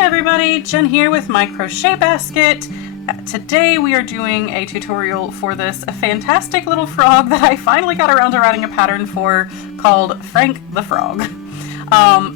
everybody, Jen here with my crochet basket. Today we are doing a tutorial for this fantastic little frog that I finally got around to writing a pattern for called Frank the Frog.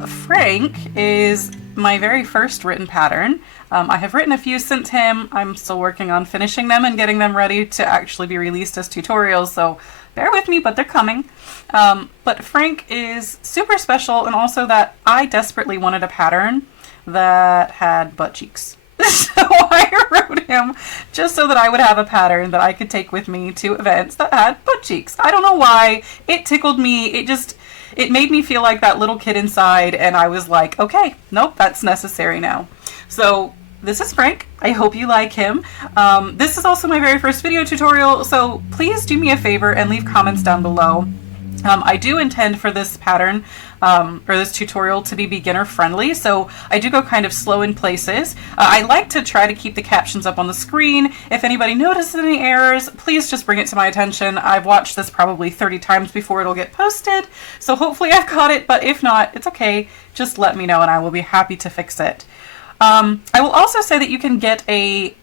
Frank is my very first written pattern. I have written a few since him. I'm still working on finishing them and getting them ready to actually be released as tutorials, so bear with me, but they're coming. But Frank is super special, and also that I desperately wanted a pattern that had butt cheeks. So I wrote him just so that I would have a pattern that I could take with me to events that had butt cheeks. I don't know why. It tickled me. It made me feel like that little kid inside, and I was like, okay, nope, that's necessary now. So this is Frank. I hope you like him. This is also my very first video tutorial, so please do me a favor and leave comments down below. I do intend for this pattern, or this tutorial, to be beginner friendly, so I do go kind of slow in places. I like to try to keep the captions up on the screen. If anybody notices any errors, please just bring it to my attention. I've watched this probably 30 times before it'll get posted, so hopefully I've caught it, but if not, it's okay. Just let me know and I will be happy to fix it. I will also say that you can get a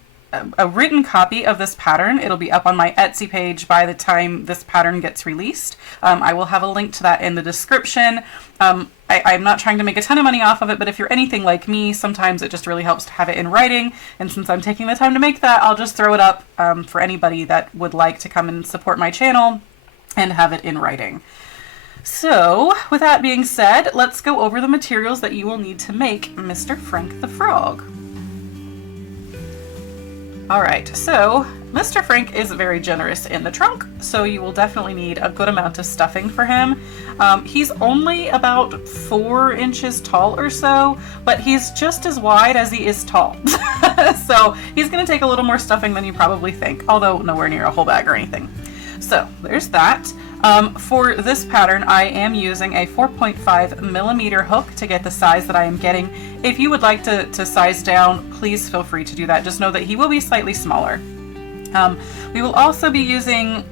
written copy of this pattern. It'll be up on my Etsy page by the time this pattern gets released. I will have a link to that in the description. I'm not trying to make a ton of money off of it, but if you're anything like me, sometimes it just really helps to have it in writing. And since I'm taking the time to make that, I'll just throw it up for anybody that would like to come and support my channel and have it in writing. So, with that being said, let's go over the materials that you will need to make Mr. Frank the Frog. Alright, so Mr. Frank is very generous in the trunk, so you will definitely need a good amount of stuffing for him. He's only about 4 inches tall or so, but he's just as wide as he is tall. So he's going to take a little more stuffing than you probably think, although nowhere near a whole bag or anything. So there's that. For this pattern, I am using a 4.5 millimeter hook to get the size that I am getting. If you would like to size down, please feel free to do that. Just know that he will be slightly smaller. We will also be using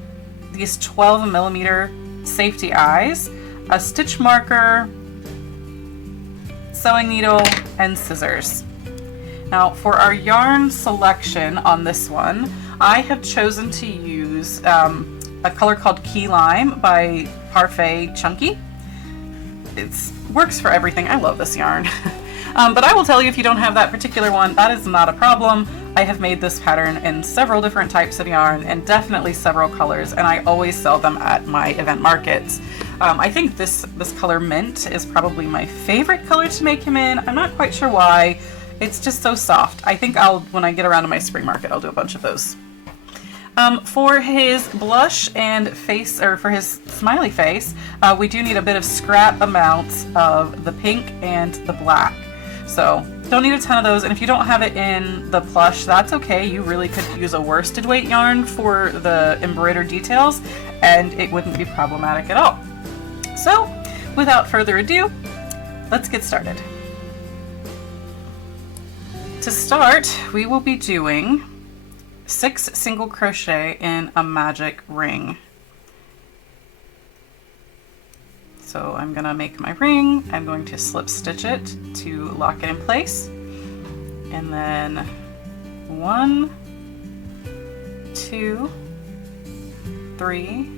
these 12 millimeter safety eyes, a stitch marker, sewing needle, and scissors. Now for our yarn selection on this one, I have chosen to use a color called Key Lime by Parfait Chunky. It works for everything. I love this yarn. But I will tell you, if you don't have that particular one, that is not a problem. I have made this pattern in several different types of yarn and definitely several colors, and I always sell them at my event markets. I think this color Mint is probably my favorite color to make him in. I'm not quite sure why. It's just so soft. I think when I get around to my spring market, I'll do a bunch of those. For his blush and face, or for his smiley face, we do need a bit of scrap amounts of the pink and the black. So don't need a ton of those, and if you don't have it in the plush, that's okay. You really could use a worsted weight yarn for the embroidered details, and it wouldn't be problematic at all. So without further ado, let's get started. To start, we will be doing 6 single crochet in a magic ring. So I'm gonna make my ring, I'm going to slip stitch it to lock it in place, and then 1, 2, 3,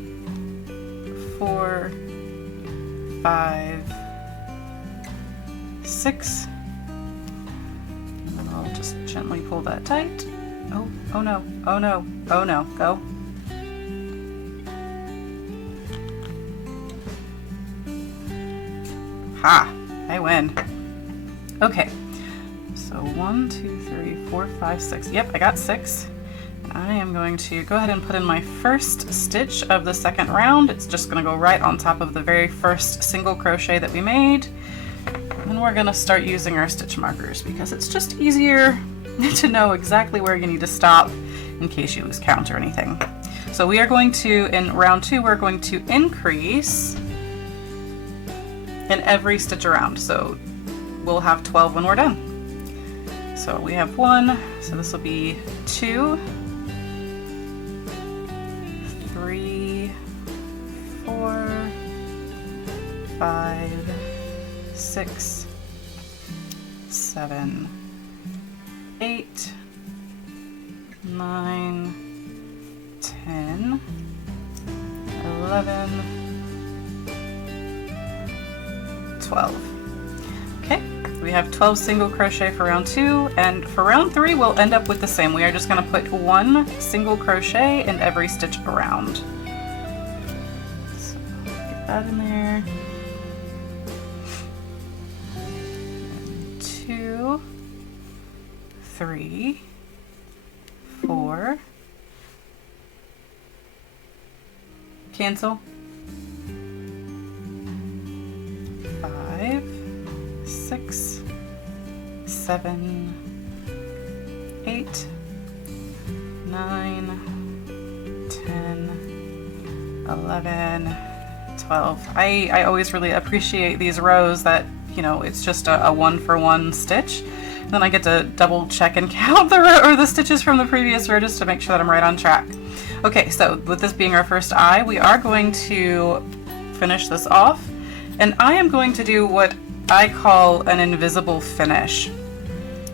4, 5, 6, and then I'll just gently pull that tight. Oh no, oh no, oh no, go. Ha! I win. Okay, so 1, 2, 3, 4, 5, 6. Yep, I got 6. And I am going to go ahead and put in my first stitch of the second round. It's just going to go right on top of the very first single crochet that we made. And we're going to start using our stitch markers because it's just easier to know exactly where you need to stop in case you lose count or anything. So we are going to, in round 2, we're going to increase in every stitch around. So we'll have 12 when we're done. So we have 1, so this will be 2, 3, 4, 5, 6, 7, 8, 9, 10, 11, 12. Okay, we have 12 single crochet for round 2, and for round 3 we'll end up with the same. We are just going to put 1 single crochet in every stitch around. So get that in there. 2, 3, 4, cancel, 5, 6, 7, 8, 9, 10, 11, 12. I always really appreciate these rows that, you know, it's just a 1-for-1 stitch. Then I get to double check and count the stitches from the previous row just to make sure that I'm right on track. Okay, so with this being our first eye, we are going to finish this off, and I am going to do what I call an invisible finish.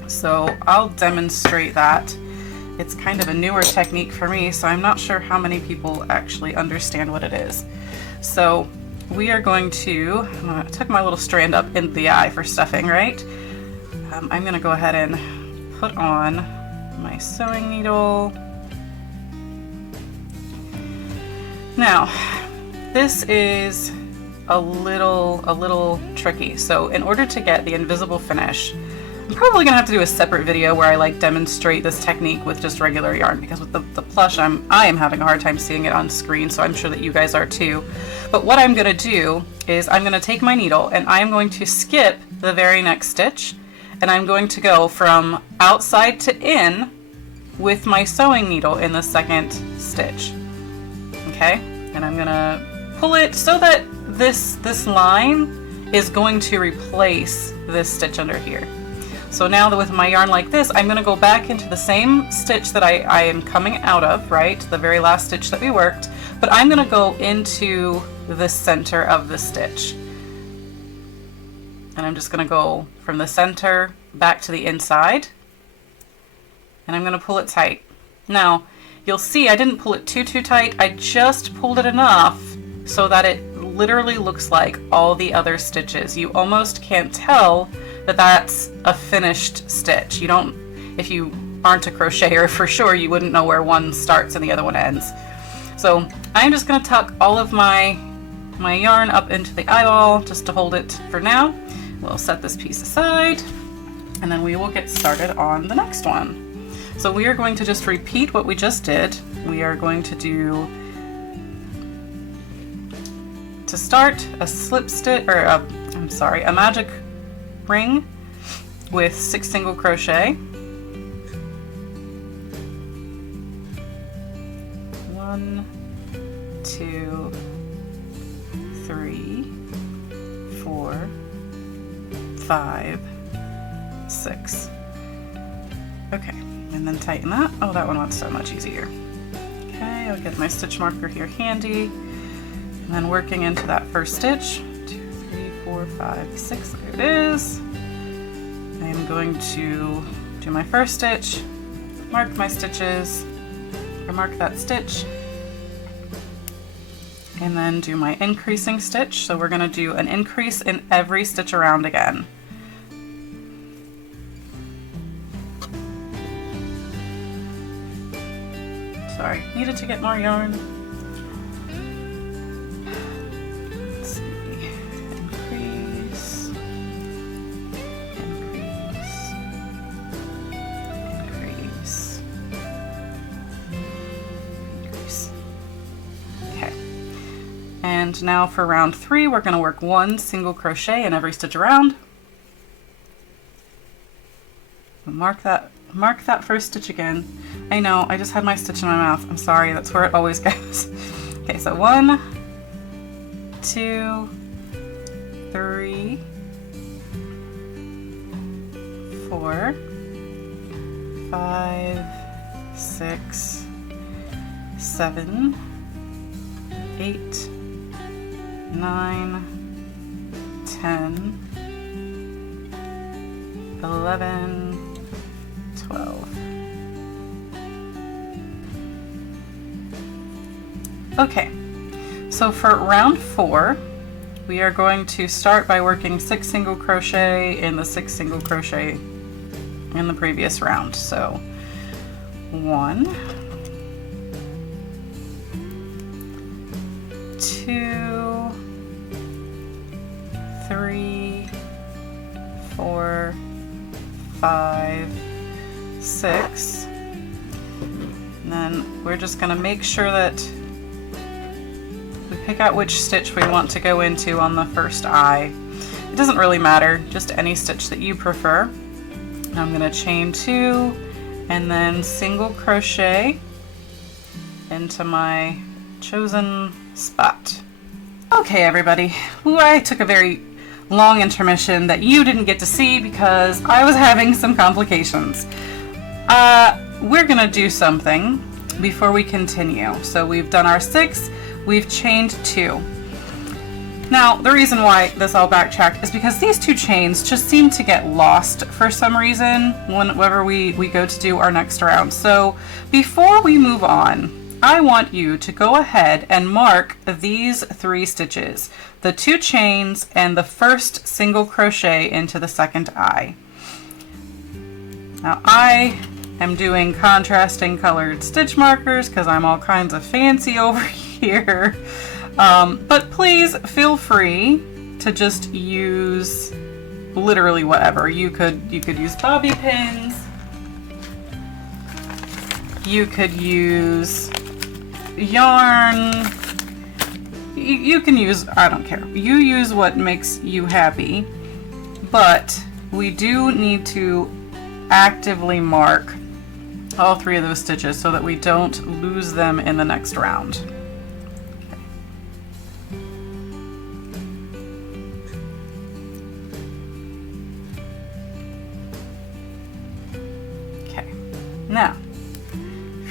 So I'll demonstrate that. It's kind of a newer technique for me, so I'm not sure how many people actually understand what it is. So we are going to, I took my little strand up in the eye for stuffing, right? I'm going to go ahead and put on my sewing needle. Now, this is a little tricky. So in order to get the invisible finish, I'm probably gonna have to do a separate video where I like demonstrate this technique with just regular yarn, because with the plush I am having a hard time seeing it on screen, so I'm sure that you guys are too. But what I'm gonna do is I'm gonna take my needle and I'm going to skip the very next stitch, and I'm going to go from outside to in with my sewing needle in the second stitch. Okay, and I'm gonna pull it so that this line is going to replace this stitch under here. So now that with my yarn like this, I'm going to go back into the same stitch that I am coming out of, right? The very last stitch that we worked, but I'm going to go into the center of the stitch. And I'm just going to go from the center back to the inside, and I'm going to pull it tight. Now, you'll see I didn't pull it too tight. I just pulled it enough so that it literally looks like all the other stitches. You almost can't tell that that's a finished stitch. You don't, if you aren't a crocheter, for sure you wouldn't know where one starts and the other one ends. So I'm just going to tuck all of my yarn up into the eyeball just to hold it for now. We'll set this piece aside, and then we will get started on the next one. So we are going to just repeat what we just did. We are going to do, to start, a slip stitch, or a magic ring with 6 single crochet. 1, 2, 3, 4, 5, 6. Okay, and then tighten that. Oh, that one went so much easier. Okay, I'll get my stitch marker here handy, and then working into that first stitch. 2, 3, 4, 5, 6. There it is. I am going to do my first stitch, mark my stitches, or mark that stitch, and then do my increasing stitch. So we're going to do an increase in every stitch around again. Sorry, needed to get more yarn. Let's see. Increase, increase, increase. Okay. And now for round 3, we're going to work 1 single crochet in every stitch around. Mark that first stitch again. I know, I just had my stitch in my mouth. I'm sorry, that's where it always goes. Okay, so 1, 2, 3, 4, 5, 6, 7, 8, 9, 10, 11, 12. Okay, so for round 4, we are going to start by working 6 single crochet in the 6 single crochet in the previous round. So 1, 2, 3, 4, 5, 6. And then we're just going to make sure that we pick out which stitch we want to go into on the first eye. It doesn't really matter, just any stitch that you prefer. Now I'm going to chain 2 and then single crochet into my chosen spot. Okay everybody, I took a very long intermission that you didn't get to see because I was having some complications. We're gonna do something before we continue. So we've done our 6, we've chained 2. Now the reason why this all backtracked is because these 2 chains just seem to get lost for some reason whenever we go to do our next round. So before we move on, I want you to go ahead and mark these 3 stitches, the 2 chains and the first single crochet into the second eye. Now I am doing contrasting colored stitch markers because I'm all kinds of fancy over here. But please feel free to just use literally whatever. You could use bobby pins. You could use yarn. You can use, I don't care. You use what makes you happy. But we do need to actively mark all 3 of those stitches so that we don't lose them in the next round. Okay, now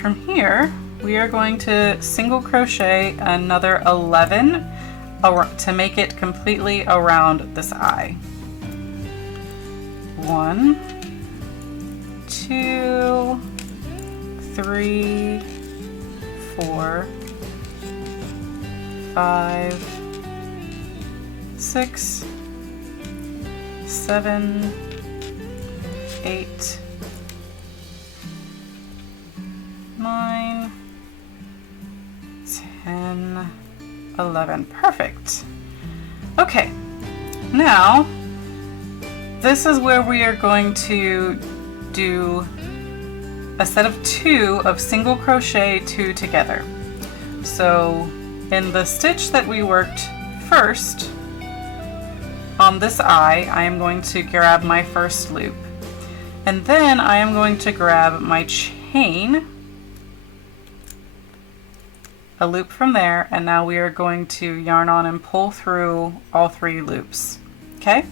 from here we are going to single crochet another 11 to make it completely around this eye. 1, 2, 3, 4, 5, 6, 7, 8, 9, 10, 11. Perfect. Okay, now this is where we are going to do a set of 2 of single crochet 2 together. So in the stitch that we worked first on this eye, I am going to grab my first loop, and then I am going to grab my chain, a loop from there, and now we are going to yarn on and pull through all 3 loops. Okay?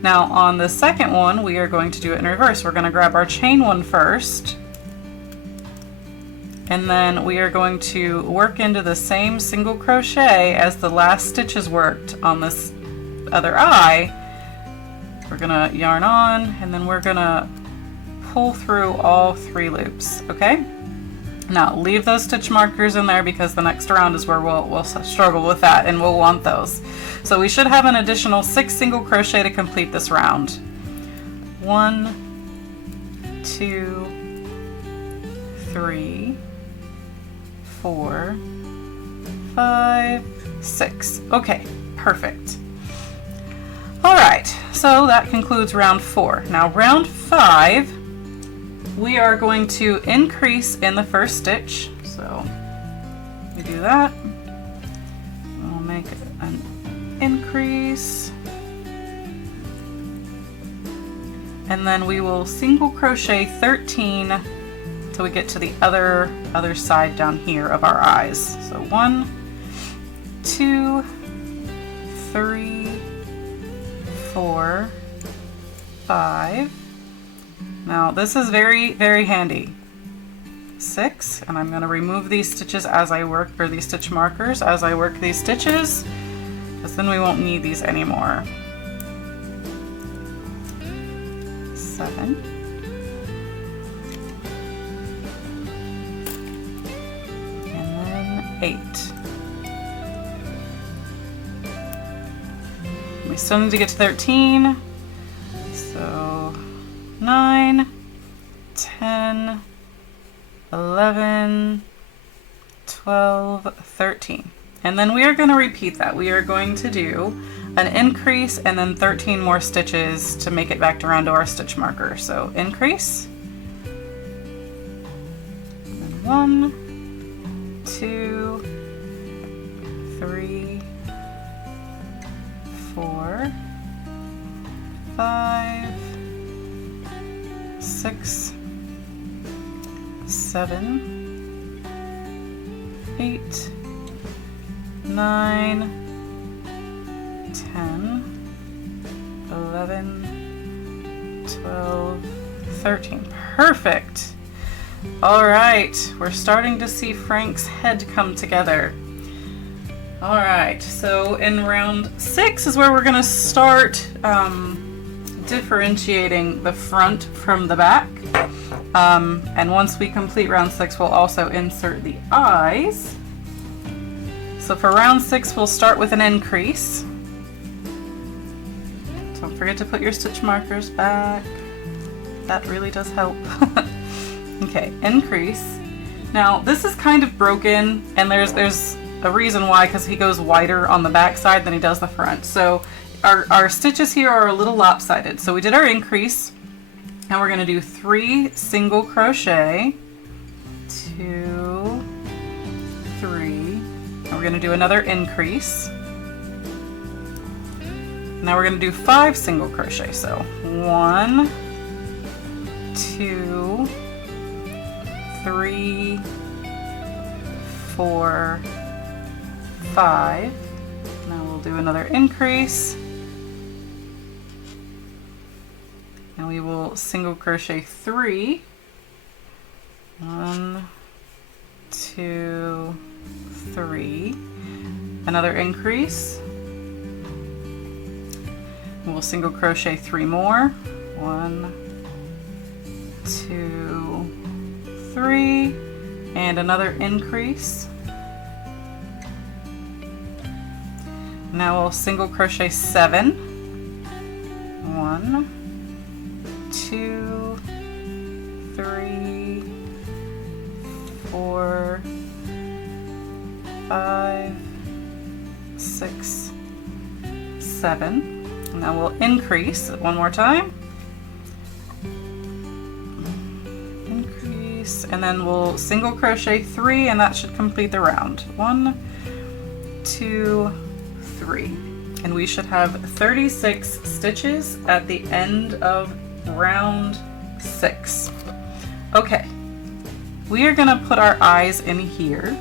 Now on the second one, we are going to do it in reverse. We're going to grab our chain one first, and then we are going to work into the same single crochet as the last stitches worked on this other eye. We're going to yarn on, and then we're going to pull through all 3 loops. Okay? Now leave those stitch markers in there because the next round is where we'll struggle with that and we'll want those. So we should have an additional 6 single crochet to complete this round. 1, 2, 3, 4, 5, 6. Okay, perfect. All right, so that concludes round 4. Now round 5, we are going to increase in the first stitch. So we do that. We'll make an increase. And then we will single crochet 13 till we get to the other side down here of our eyes. So 1, 2, 3, 4, 5. Now this is very, very handy. 6, and I'm going to remove these stitches as I work, or these stitch markers as I work these stitches, because then we won't need these anymore. 7, and then 8. We still need to get to 13, so 9, 10, 11, 12, 13. And then we are going to repeat that. We are going to do an increase and then 13 more stitches to make it back around to our stitch marker. So increase, and 1, 2, 3, 4, 5, 6, 7, 8, 9, 10, 11, 12, 13. Perfect. All right, we're starting to see Frank's head come together. All right, so in round 6 is where we're going to start differentiating the front from the back. And once we complete round 6, we'll also insert the eyes. So for round 6, we'll start with an increase. Don't forget to put your stitch markers back. That really does help. Okay, increase. Now this is kind of broken, and there's a reason why, because he goes wider on the back side than he does the front. So our stitches here are a little lopsided. So we did our increase, and we're going to do 3 single crochet, 2, 3, and we're going to do another increase. Now we're going to do 5 single crochet. So 1, 2, 3, 4, 5. Now we'll do another increase, and we will single crochet 3. 1, 2, 3. Another increase. We'll single crochet 3 more. 1, 2, 3, and another increase. Now we'll single crochet 7. 1, 2, 3, 4, 5, 6, 7. And now we'll increase one more time. Increase, and then we'll single crochet 3, and that should complete the round. 1, 2, 3. And we should have 36 stitches at the end of round 6. Okay, we are going to put our eyes in here.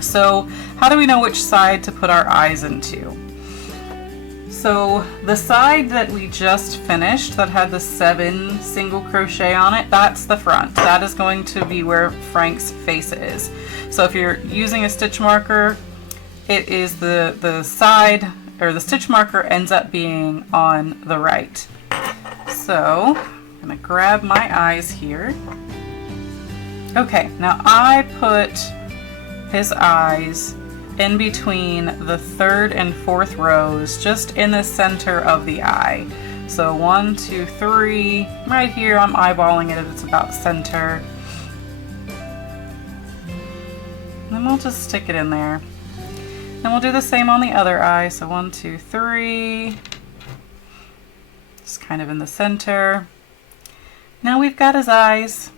So how do we know which side to put our eyes into? So the side that we just finished that had the 7 single crochet on it, that's the front. That is going to be where Frank's face is. So if you're using a stitch marker, it is the side, or the stitch marker ends up being on the right. So I'm gonna grab my eyes here. Okay, now I put his eyes in between the 3rd and 4th rows, just in the center of the eye. So 1, 2, 3, right here I'm eyeballing it if it's about center. And then we'll just stick it in there. And we'll do the same on the other eye. So 1, 2, 3, just kind of in the center. Now we've got his eyes.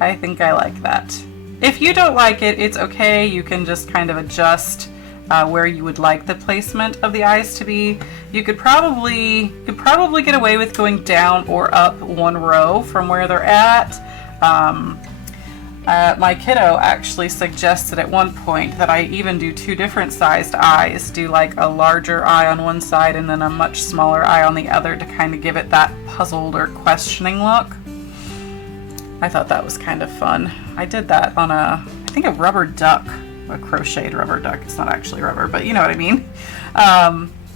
I think I like that. If you don't like it, it's okay. You can just kind of adjust where you would like the placement of the eyes to be. You could probably get away with going down or up 1 row from where they're at. My kiddo actually suggested at one point that I even do 2 different sized eyes, do like a larger eye on one side and then a much smaller eye on the other to kind of give it that puzzled or questioning look. I thought that was kind of fun. I did that on I think a rubber duck, a crocheted rubber duck. It's not actually rubber, but you know what I mean.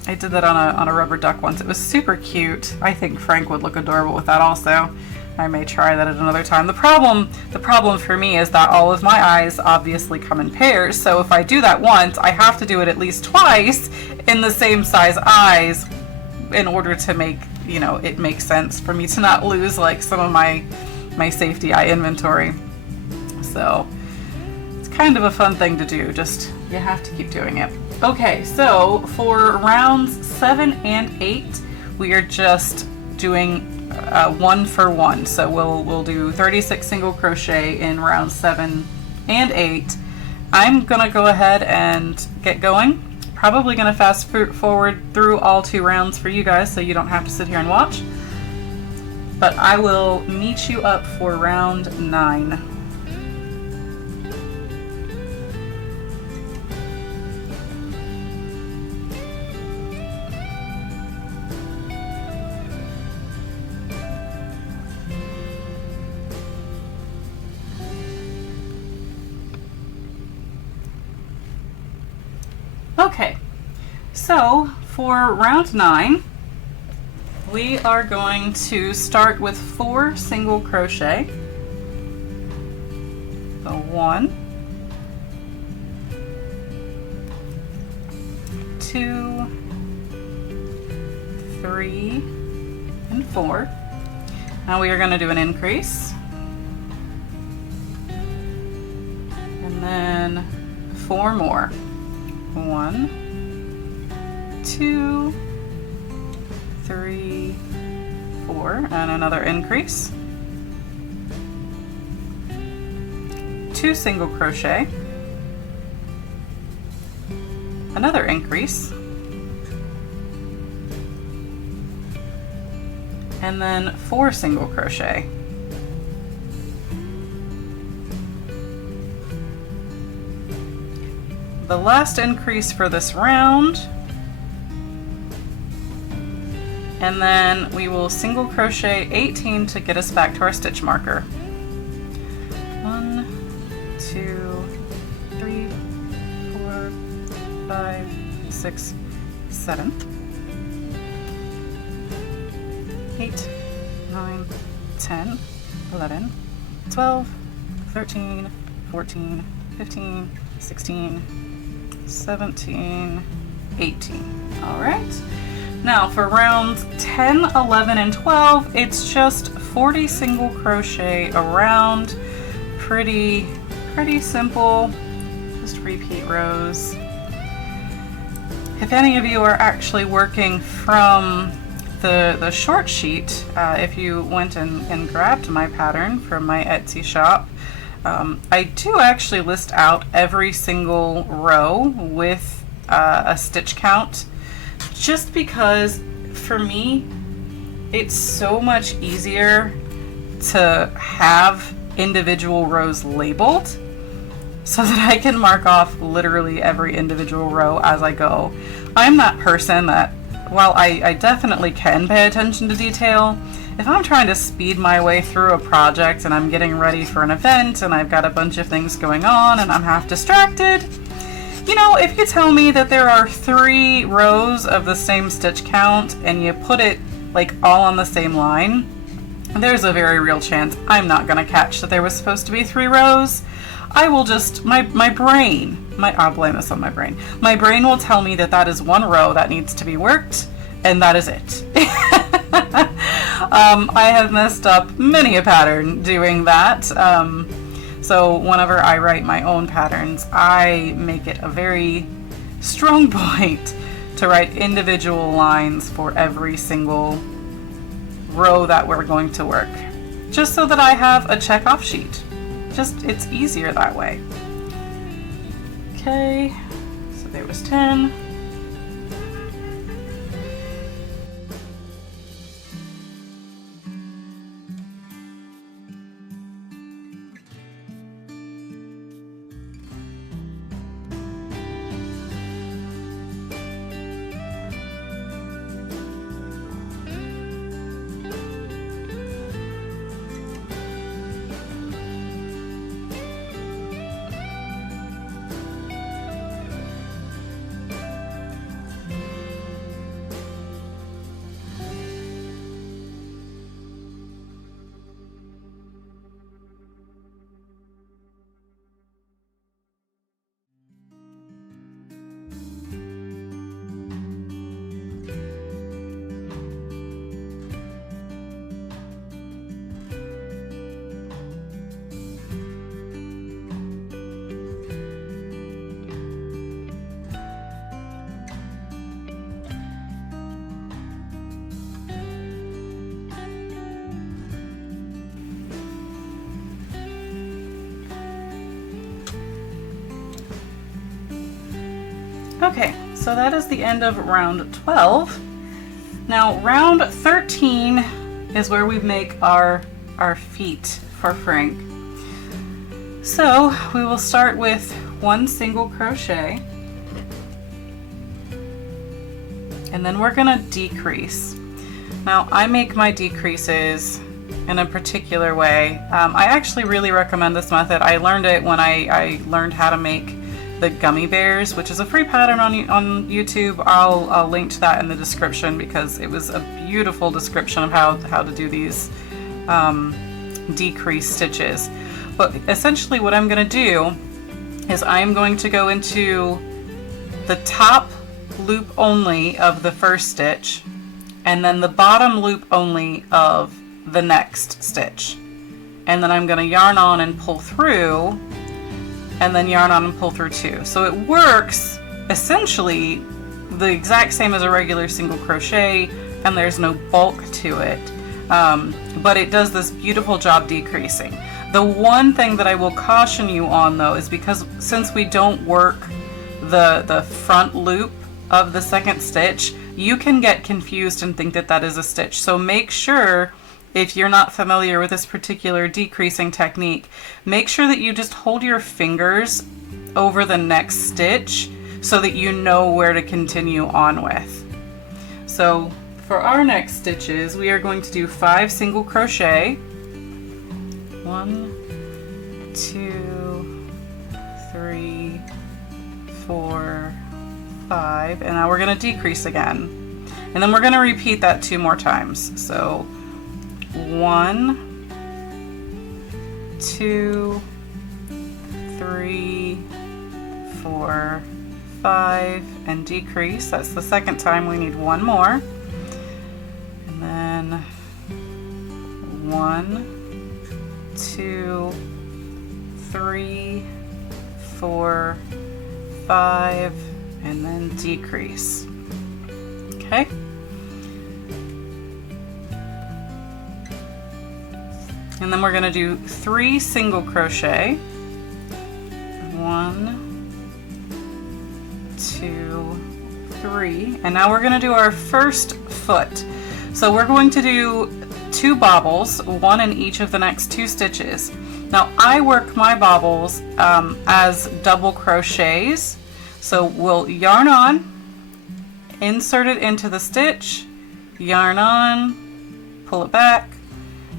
I did that on a rubber duck once. It was super cute. I think Frank would look adorable with that also. I may try that at another time. The problem for me is that all of my eyes obviously come in pairs, so if I do that once, I have to do it at least twice in the same size eyes in order to make, you know, it makes sense for me to not lose like some of my safety eye inventory. So it's kind of a fun thing to do, just you have to keep doing it. Okay, so for rounds 7 and 8, we are just doing 1 for 1. So we'll do 36 single crochet in round 7 and 8. I'm gonna go ahead and get going. Probably gonna fast forward through all 2 rounds for you guys so you don't have to sit here and watch. But I will meet you up for round 9. Okay, so for round 9, we are going to start with 4 single crochet. So 1, 2, 3, and 4. Now we are going to do an increase. And then 4 more. 1, 2, 3, 4, and another increase. 2 single crochet, another increase, and then 4 single crochet. The last increase for this round, and then we will single crochet 18 to get us back to our stitch marker. 1, 2, 3, 4, 5, 6, 7, 8, 9, 10, 11, 12, 13, 14, 15, 16, 17, 18. All right. Now for rounds 10, 11, and 12, it's just 40 single crochet around. Pretty simple. Just repeat rows. If any of you are actually working from the short sheet, if you went and grabbed my pattern from my Etsy shop, I do actually list out every single row with a stitch count, just because for me it's so much easier to have individual rows labeled so that I can mark off literally every individual row as I go. I'm that person that, while I definitely can pay attention to detail, if I'm trying to speed my way through a project and I'm getting ready for an event and I've got a bunch of things going on and I'm half distracted, you know, if you tell me that there are 3 rows of the same stitch count and you put it like all on the same line, there's a very real chance I'm not going to catch that there was supposed to be 3 rows. I will just, my brain, I'll blame this on my brain. My brain will tell me that that is 1 row that needs to be worked, and that is it. I have messed up many a pattern doing that. So whenever I write my own patterns, I make it a very strong point to write individual lines for every single row that we're going to work, just so that I have a check-off sheet. It's easier that way. Okay, so there was 10. Okay, so that is the end of round 12. Now round 13 is where we make our feet for Frank. So we will start with one single crochet, and then we're gonna decrease. Now I make my decreases in a particular way. I actually really recommend this method. I learned it when I learned how to make the gummy bears, which is a free pattern on YouTube. I'll link to that in the description because it was a beautiful description of how to do these decrease stitches. But essentially what I'm going to do is I'm going to go into the top loop only of the first stitch and then the bottom loop only of the next stitch, and then I'm going to yarn on and pull through, and then yarn on and pull through too. So it works essentially the exact same as a regular single crochet, and there's no bulk to it, but it does this beautiful job decreasing. The one thing that I will caution you on though is because since we don't work the front loop of the second stitch, you can get confused and think that that is a stitch. So make sure, if you're not familiar with this particular decreasing technique, make sure that you just hold your fingers over the next stitch so that you know where to continue on with. So for our next stitches, we are going to do 5 single crochet. 1, 2, 3, 4, 5, and now we're going to decrease again. And then we're going to repeat that 2 more times. So 1, 2, 3, 4, 5, and decrease. That's the second time. We need 1 more. And then 1, 2, 3, 4, 5, and then decrease. Okay? And then we're going to do 3 single crochet. 1, 2, 3. And now we're going to do our first foot. So we're going to do 2 bobbles, 1 in each of the next 2 stitches. Now I work my bobbles as double crochets. So we'll yarn on, insert it into the stitch, yarn on, pull it back,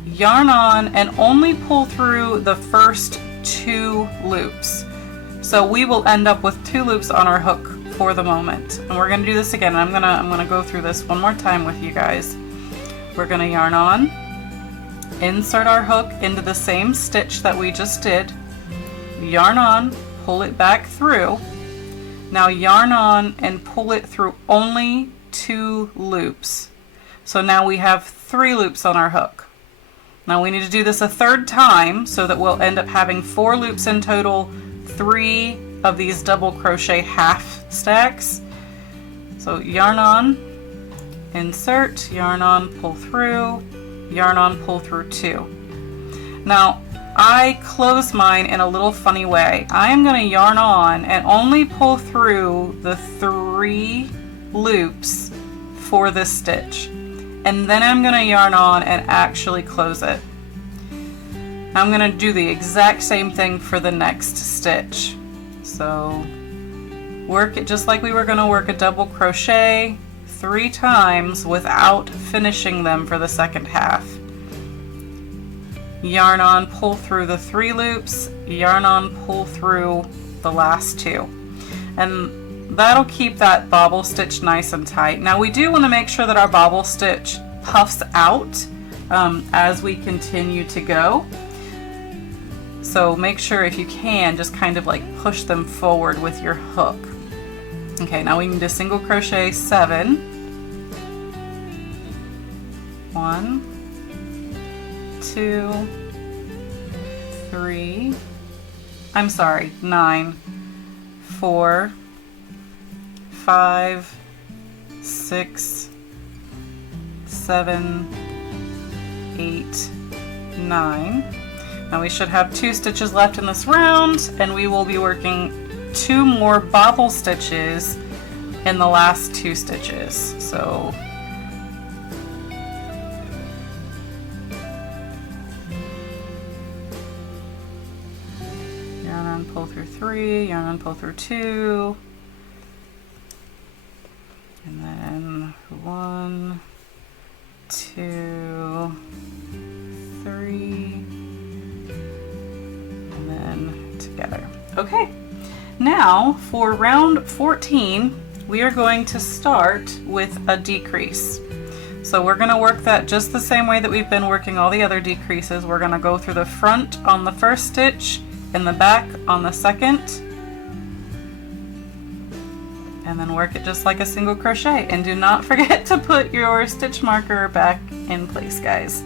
yarn on, and only pull through the first 2 loops. So we will end up with 2 loops on our hook for the moment. And we're going to do this again. I'm gonna go through this one more time with you guys. We're going to yarn on, insert our hook into the same stitch that we just did, yarn on, pull it back through. Now yarn on and pull it through only 2 loops. So now we have 3 loops on our hook. Now we need to do this a 3rd time so that we'll end up having 4 loops in total, 3 of these double crochet half stacks. So yarn on, insert, yarn on, pull through, yarn on, pull through 2. Now I close mine in a little funny way. I am going to yarn on and only pull through the 3 loops for this stitch. And then I'm going to yarn on and actually close it. I'm going to do the exact same thing for the next stitch. So work it just like we were going to work a double crochet 3 times without finishing them for the second half. Yarn on, pull through the 3 loops, yarn on, pull through the last 2. And that'll keep that bobble stitch nice and tight. Now we do want to make sure that our bobble stitch puffs out as we continue to go. So make sure, if you can, just kind of like push them forward with your hook. Okay, now we need to single crochet 7. 1, 2, 3, I'm sorry, 9, 4, 5, 6, 7, 8, 9. Now we should have 2 stitches left in this round, and we will be working 2 more bobble stitches in the last 2 stitches. So yarn on, pull through 3, yarn on, pull through 2, and then 1, 2, 3, and then together. Okay, now for round 14 we are going to start with a decrease. So we're going to work that just the same way that we've been working all the other decreases. We're going to go through the front on the first stitch, in the back on the second, and then work it just like a single crochet. And do not forget to put your stitch marker back in place, guys.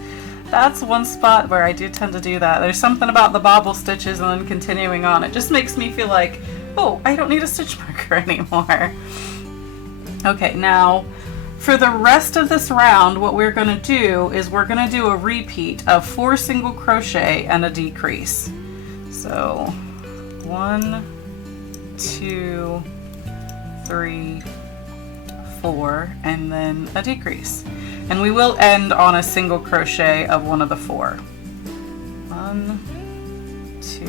That's one spot where I do tend to do that. There's something about the bobble stitches and then continuing on. It just makes me feel like, oh, I don't need a stitch marker anymore. Okay, now for the rest of this round, what we're going to do is we're going to do a repeat of 4 single crochet and a decrease. So 1, 2, 3, 4, and then a decrease. And we will end on a single crochet of one of the 4. 1, 2,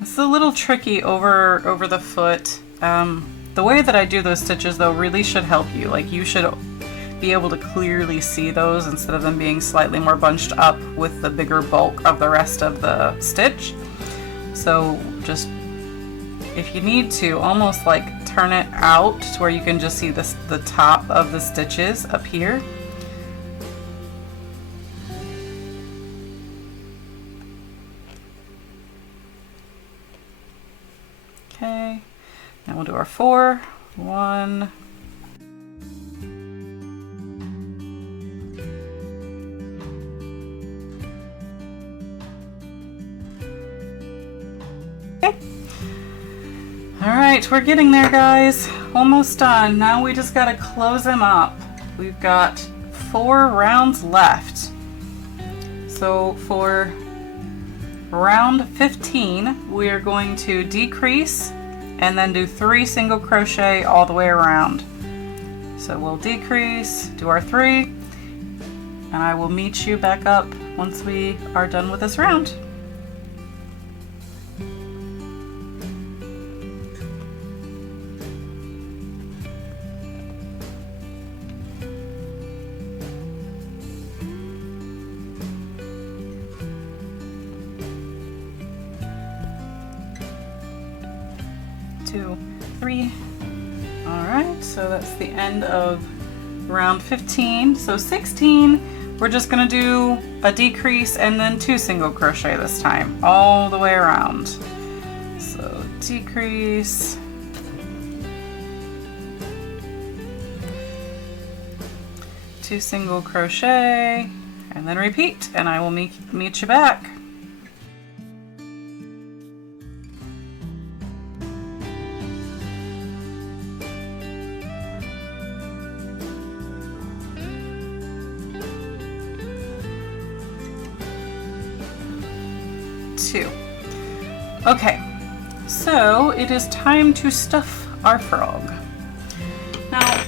it's a little tricky over the foot. The way that I do those stitches though really should help you. Like, you should be able to clearly see those instead of them being slightly more bunched up with the bigger bulk of the rest of the stitch. So just, if you need to, almost like turn it out to where you can just see the top of the stitches up here. Okay, now we'll do our 4. 1, okay. All right, we're getting there, guys. Almost done. Now we just gotta close them up. We've got 4 rounds left. So for round 15, we are going to decrease and then do 3 single crochet all the way around. So we'll decrease, do our 3, and I will meet you back up once we are done with this round. Two, 3. All right, so that's the end of round 15. So 16, we're just gonna do a decrease and then 2 single crochet this time, all the way around. So decrease, two single crochet, and then repeat, and I will meet you back. Okay, so it is time to stuff our frog. Now,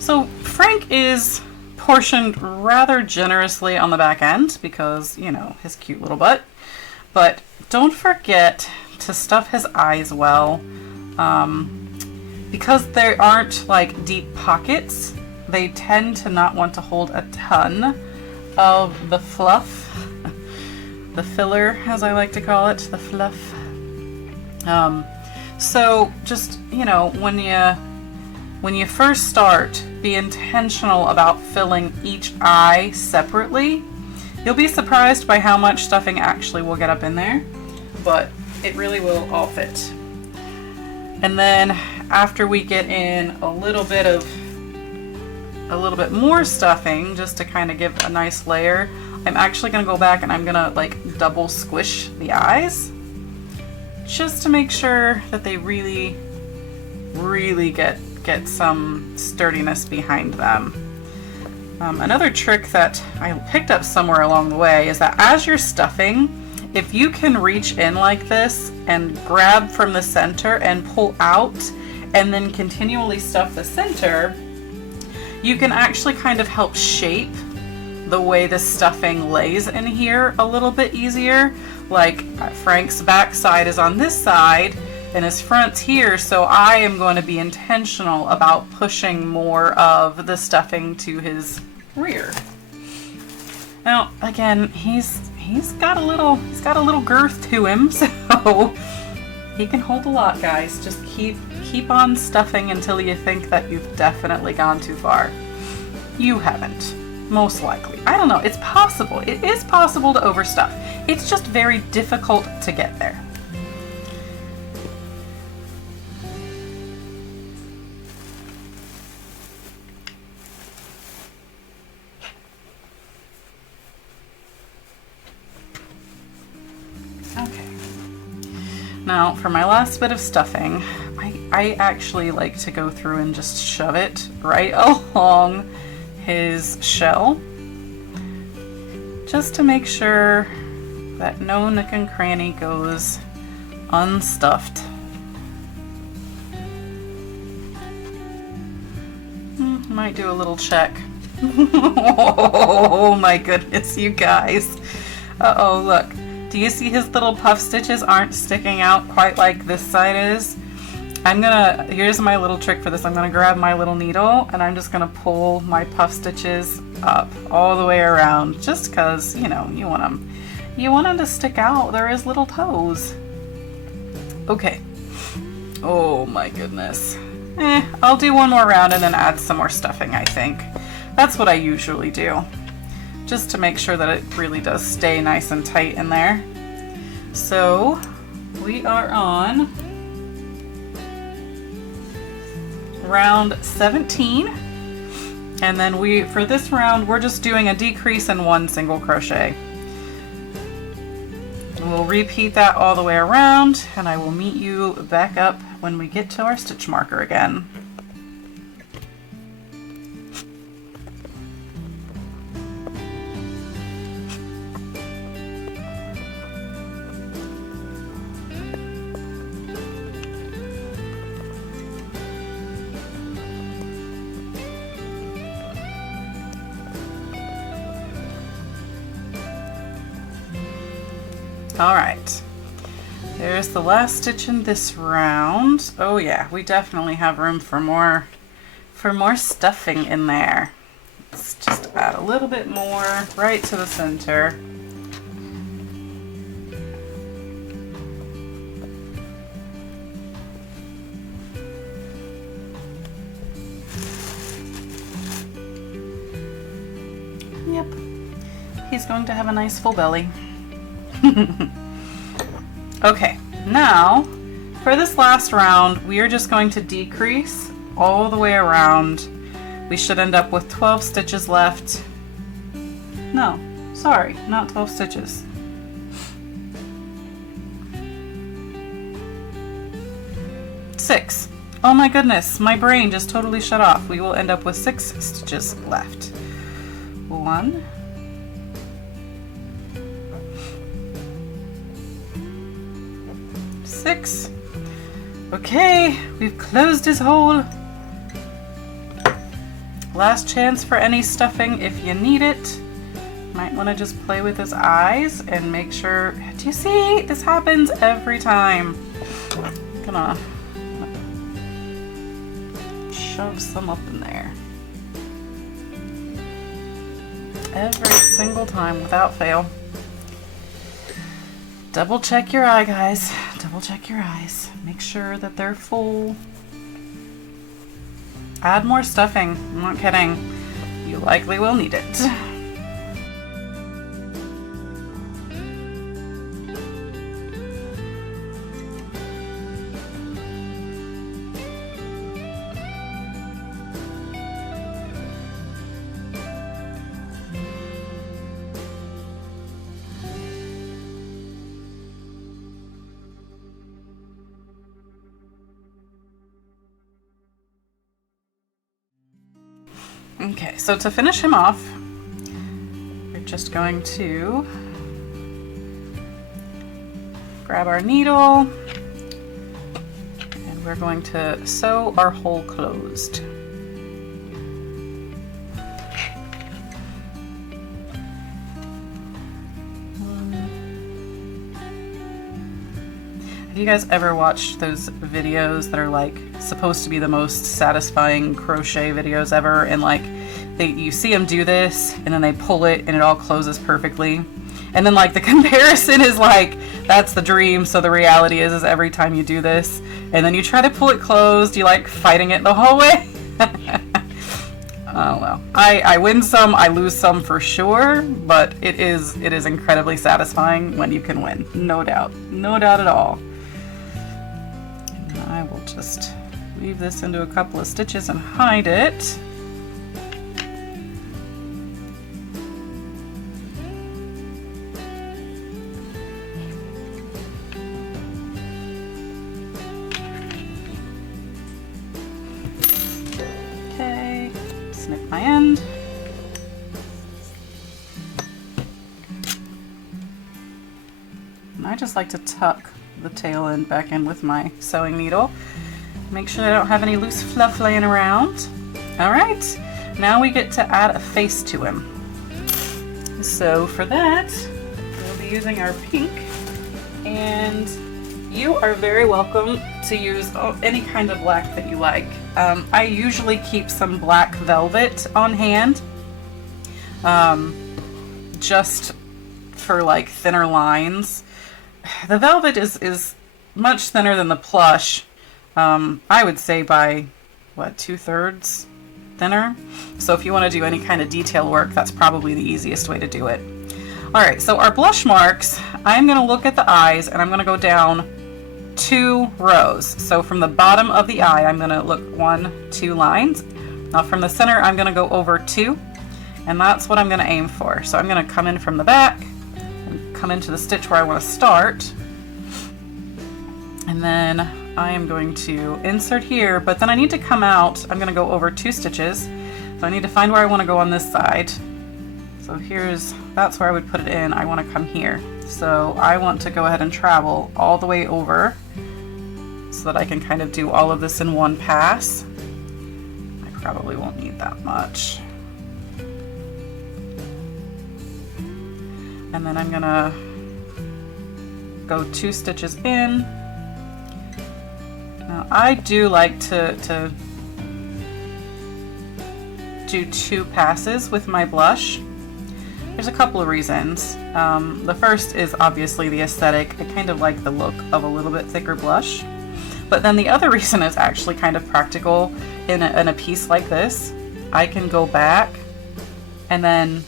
so Frank is portioned rather generously on the back end because, you know, his cute little butt, but don't forget to stuff his eyes well. Because there aren't like deep pockets, they tend to not want to hold a ton of the fluff. The filler, as I like to call it, the fluff. So just, you know, when you first start, be intentional about filling each eye separately. You'll be surprised by how much stuffing actually will get up in there, but it really will all fit. And then after we get in a little bit more stuffing, just to kind of give a nice layer, I'm actually going to go back and I'm going to like double squish the eyes just to make sure that they really get some sturdiness behind them. Another trick that I picked up somewhere along the way is that as you're stuffing, if you can reach in like this and grab from the center and pull out and then continually stuff the center, you can actually kind of help shape the way the stuffing lays in here a little bit easier. Like Frank's backside is on this side and his front's here, so I am going to be intentional about pushing more of the stuffing to his rear. Now again, he's got a little girth to him, so he can hold a lot, guys. Just keep on stuffing until you think that you've definitely gone too far. You haven't, most likely. I don't know, it's possible. It is possible to overstuff. It's just very difficult to get there. Okay. Now, for my last bit of stuffing, I actually like to go through and just shove it right along his shell, just to make sure that no nook and cranny goes unstuffed. Might do a little check. Oh my goodness, you guys. Uh-oh, look. Do you see his little puff stitches aren't sticking out quite like this side is? Here's my little trick for this. I'm gonna grab my little needle and I'm just gonna pull my puff stitches up all the way around, just cause, you know, you want them to stick out. They're his little toes. Okay. Oh my goodness. I'll do one more round and then add some more stuffing, I think. That's what I usually do, just to make sure that it really does stay nice and tight in there. So we are on round 17, and then for this round we're just doing a decrease in 1 single crochet. We'll repeat that all the way around, and I will meet you back up when we get to our stitch marker again. All right, there's the last stitch in this round. Oh yeah, we definitely have room for more stuffing in there. Let's just add a little bit more right to the center. Yep, he's going to have a nice full belly. Okay, now for this last round we are just going to decrease all the way around. We should end up with 12 stitches left. No, sorry, not 12 stitches. Six. Oh my goodness, my brain just totally shut off. We will end up with 6 stitches left. 1, 6. Okay, we've closed his hole. Last chance for any stuffing if you need it. Might want to just play with his eyes and make sure. Do you see? This happens every time. I'm gonna shove some up in there. Every single time without fail. Double check your eye, guys. Double check your eyes. Make sure that they're full. Add more stuffing. I'm not kidding. You likely will need it. Okay, so to finish him off, we're just going to grab our needle and we're going to sew our hole closed. Have you guys ever watched those videos that are like supposed to be the most satisfying crochet videos ever, and like you see them do this and then they pull it and it all closes perfectly, and then like the comparison is like that's the dream, so the reality is every time you do this and then you try to pull it closed, you like fighting it the whole way. Oh well, I win some, I lose some for sure, but it is incredibly satisfying when you can win, no doubt at all. I will just weave this into a couple of stitches and hide it. Okay, snip my end. And I just like to tuck the tail end back in with my sewing needle. Make sure I don't have any loose fluff laying around. All right, now we get to add a face to him. So for that, we'll be using our pink, and you are very welcome to use any kind of black that you like. I usually keep some black velvet on hand, just for like thinner lines. The velvet is much thinner than the plush. I would say by, what, 2/3 thinner? So if you want to do any kind of detail work, that's probably the easiest way to do it. Alright, so our blush marks, I'm going to look at the eyes and I'm going to go down 2 rows. So from the bottom of the eye, I'm going to look 1, 2 lines. Now from the center, I'm going to go over 2, and that's what I'm going to aim for. So I'm going to come in from the back, come into the stitch where I want to start, and then I am going to insert here, but then I need to come out. I'm going to go over 2 stitches, so I need to find where I want to go on this side. So that's where I would put it in. I want to come here, so I want to go ahead and travel all the way over so that I can kind of do all of this in one pass. I probably won't need that much. And then I'm gonna go 2 stitches in. Now I do like to do 2 passes with my blush. There's a couple of reasons. The first is obviously the aesthetic. I kind of like the look of a little bit thicker blush. But then the other reason is actually kind of practical. In a piece like this, I can go back and then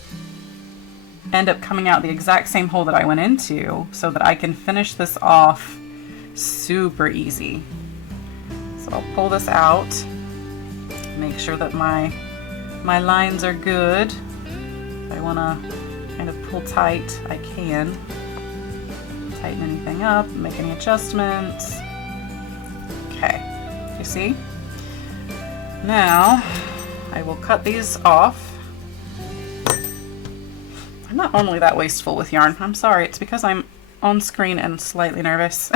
end up coming out the exact same hole that I went into, so that I can finish this off super easy. So I'll pull this out, make sure that my lines are good. If I want to kind of pull tight, I can. Tighten anything up, make any adjustments. Okay, you see? Now I will cut these off. I'm not normally that wasteful with yarn. I'm sorry, it's because I'm on screen and slightly nervous.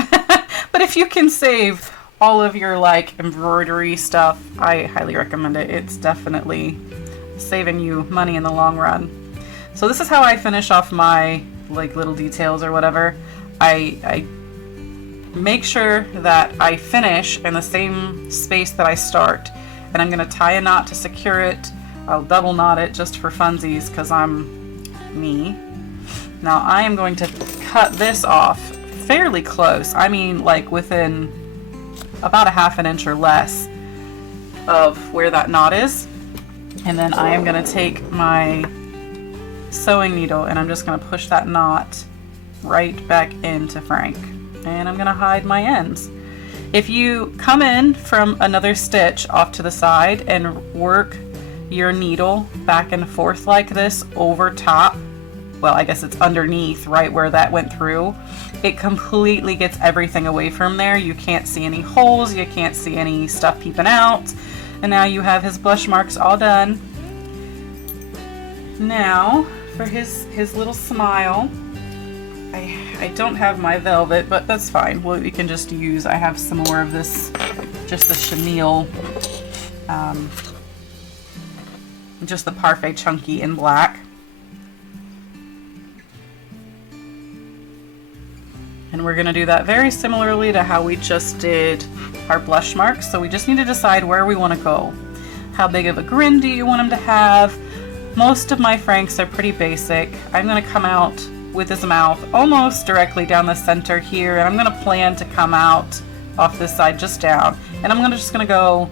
But if you can save all of your like embroidery stuff, I highly recommend it. It's definitely saving you money in the long run. So this is how I finish off my like little details or whatever. I make sure that I finish in the same space that I start, and I'm going to tie a knot to secure it. I'll double knot it just for funsies because I'm me. Now I am going to cut this off fairly close. I mean like within about a ½ an inch or less of where that knot is. And then I am going to take my sewing needle and I'm just going to push that knot right back into Frank. And I'm going to hide my ends. If you come in from another stitch off to the side and work your needle back and forth like this over top, well, I guess it's underneath right where that went through, it completely gets everything away from there. You can't see any holes, you can't see any stuff peeping out, and now you have his blush marks all done. Now for his little smile, I don't have my velvet, but that's fine. Well, we can just use, I have some more of this, just the chenille, just the Parfait Chunky in black. And we're gonna do that very similarly to how we just did our blush marks. So we just need to decide where we wanna go. How big of a grin do you want him to have? Most of my Franks are pretty basic. I'm gonna come out with his mouth almost directly down the center here, and I'm gonna plan to come out off this side just down. And I'm just gonna go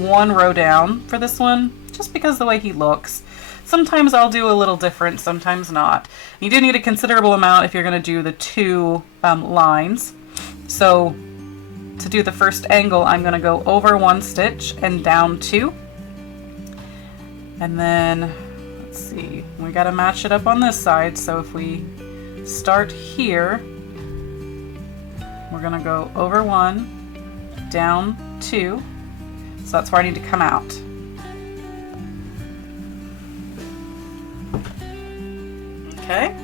one row down for this one, just because the way he looks. Sometimes I'll do a little different, sometimes not. You do need a considerable amount if you're gonna do the two lines. So to do the first angle, I'm gonna go over one stitch and down two. And then, let's see, we gotta match it up on this side. So if we start here, we're gonna go over one, down two. So that's where I need to come out. Okay.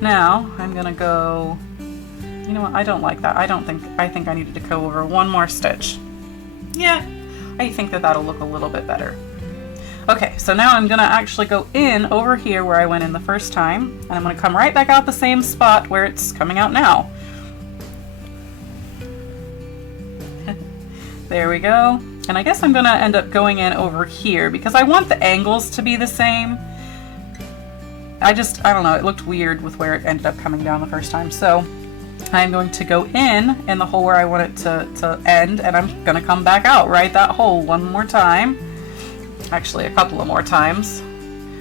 Now I'm gonna go, you know what, I don't like that. I think I needed to go over one more stitch. Yeah, I think that that'll look a little bit better. Okay, so now I'm gonna actually go in over here where I went in the first time, and I'm gonna come right back out the same spot where it's coming out now. There we go. And I guess I'm gonna end up going in over here because I want the angles to be the same. I don't know, it looked weird with where it ended up coming down the first time. So I'm going to go in the hole where I want it to end, and I'm gonna come back out right that hole one more time. Actually, a couple of more times.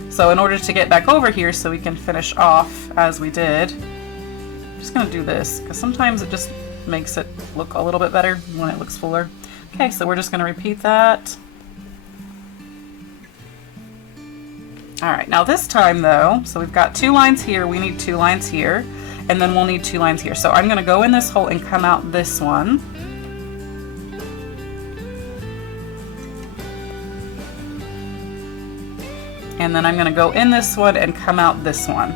So in order to get back over here so we can finish off as we did, I'm just gonna do this because sometimes it just makes it look a little bit better when it looks fuller. Okay, so we're just gonna repeat that. All right, now this time though, so we've got 2 lines here, we need 2 lines here, and then we'll need 2 lines here. So I'm gonna go in this hole and come out this one. And then I'm gonna go in this one and come out this one.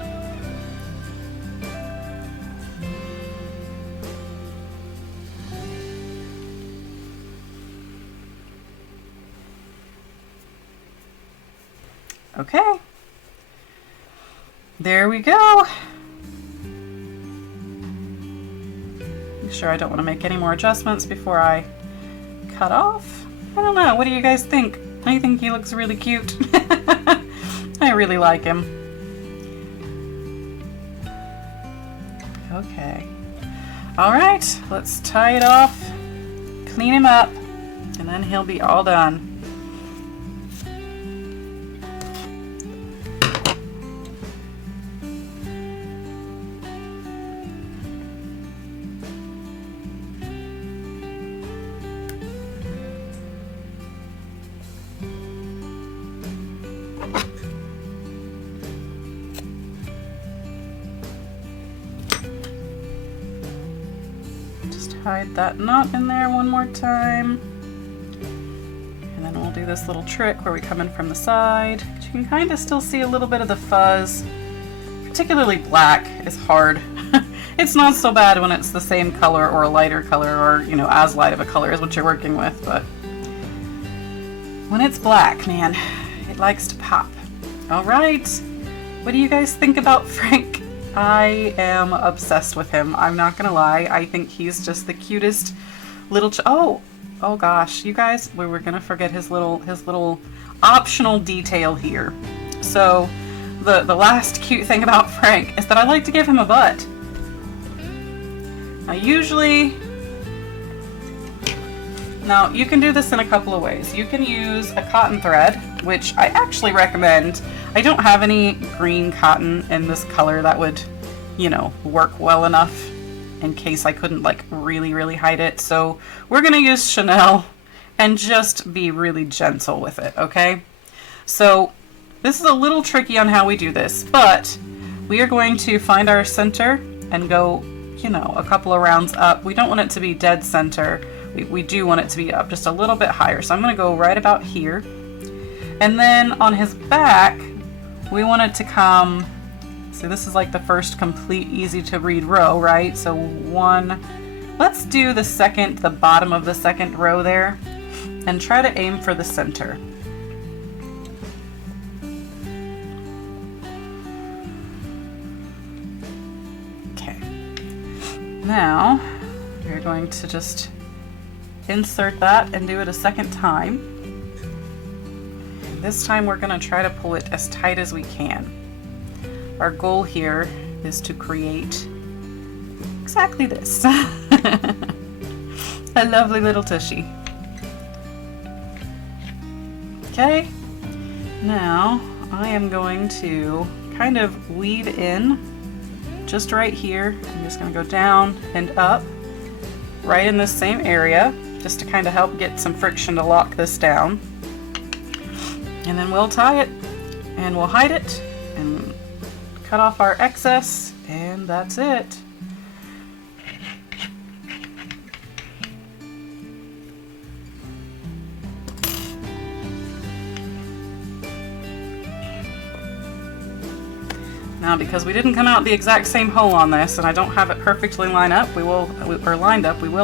Okay, there we go. Make sure I don't want to make any more adjustments before I cut off. I don't know, what do you guys think? I think he looks really cute. I really like him. Okay. All right, let's tie it off, clean him up, and then he'll be all done. Hide that knot in there one more time, and then we'll do this little trick where we come in from the side. You can kind of still see a little bit of the fuzz. Particularly black is hard. It's not so bad when it's the same color or a lighter color, or you know, as light of a color as what you're working with, but when it's black, man, it likes to pop. All right, what do you guys think about Frank? I am obsessed with him. I'm not gonna lie. I think he's just the cutest little oh gosh, you guys, we were gonna forget his little optional detail here. So the last cute thing about Frank is that I like to give him a butt. Now you can do this in a couple of ways. You can use a cotton thread, which I actually recommend. I don't have any green cotton in this color that would, you know, work well enough in case I couldn't like really hide it. So we're gonna use Chanel and just be really gentle with it, okay? So this is a little tricky on how we do this, but we are going to find our center and go, you know, a couple of rounds up. We don't want it to be dead center. We do want it to be up just a little bit higher. So I'm gonna go right about here. And then on his back, we want it to come, so this is like the first complete easy to read row, right? So one, let's do the bottom of the second row there, and try to aim for the center. Okay, now we're going to just insert that and do it a second time. This time we're going to try to pull it as tight as we can. Our goal here is to create exactly this. A lovely little tushy. Okay, now I am going to kind of weave in just right here. I'm just going to go down and up right in this same area just to kind of help get some friction to lock this down. And then we'll tie it and we'll hide it and cut off our excess, and that's it. Now, because we didn't come out the exact same hole on this and I don't have it perfectly lined up, we will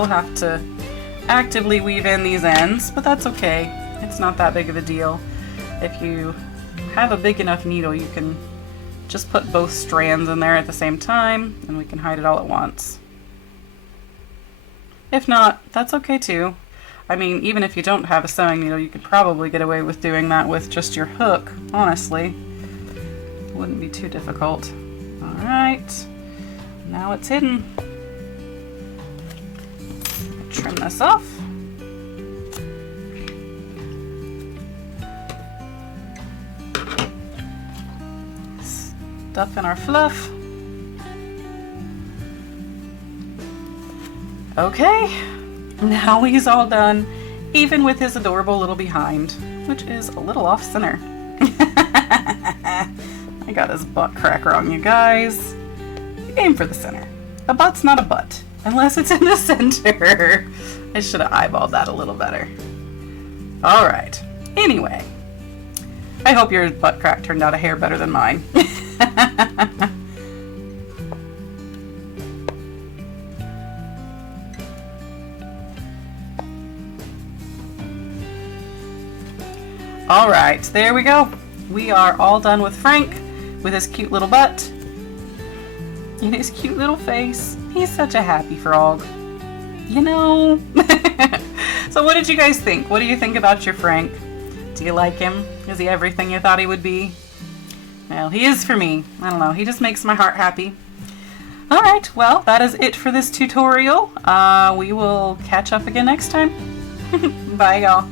have to actively weave in these ends, but that's okay. It's not that big of a deal. If you have a big enough needle, you can just put both strands in there at the same time and we can hide it all at once. If not, that's okay too. I mean, even if you don't have a sewing needle, you could probably get away with doing that with just your hook, honestly. It wouldn't be too difficult. Alright, now it's hidden. Trim this off. Stuff in our fluff. Okay, now he's all done, even with his adorable little behind, which is a little off center. I got his butt crack wrong, you guys. Aim for the center. A butt's not a butt, unless it's in the center. I should have eyeballed that a little better. Alright, anyway. I hope your butt crack turned out a hair better than mine. Alright, there we go. We are all done with Frank, with his cute little butt and his cute little face. He's such a happy frog. You know. So what did you guys think? What do you think about your Frank? Do you like him? Is he everything you thought he would be? Well, he is for me. I don't know. He just makes my heart happy. Alright, well, that is it for this tutorial. We will catch up again next time. Bye, y'all.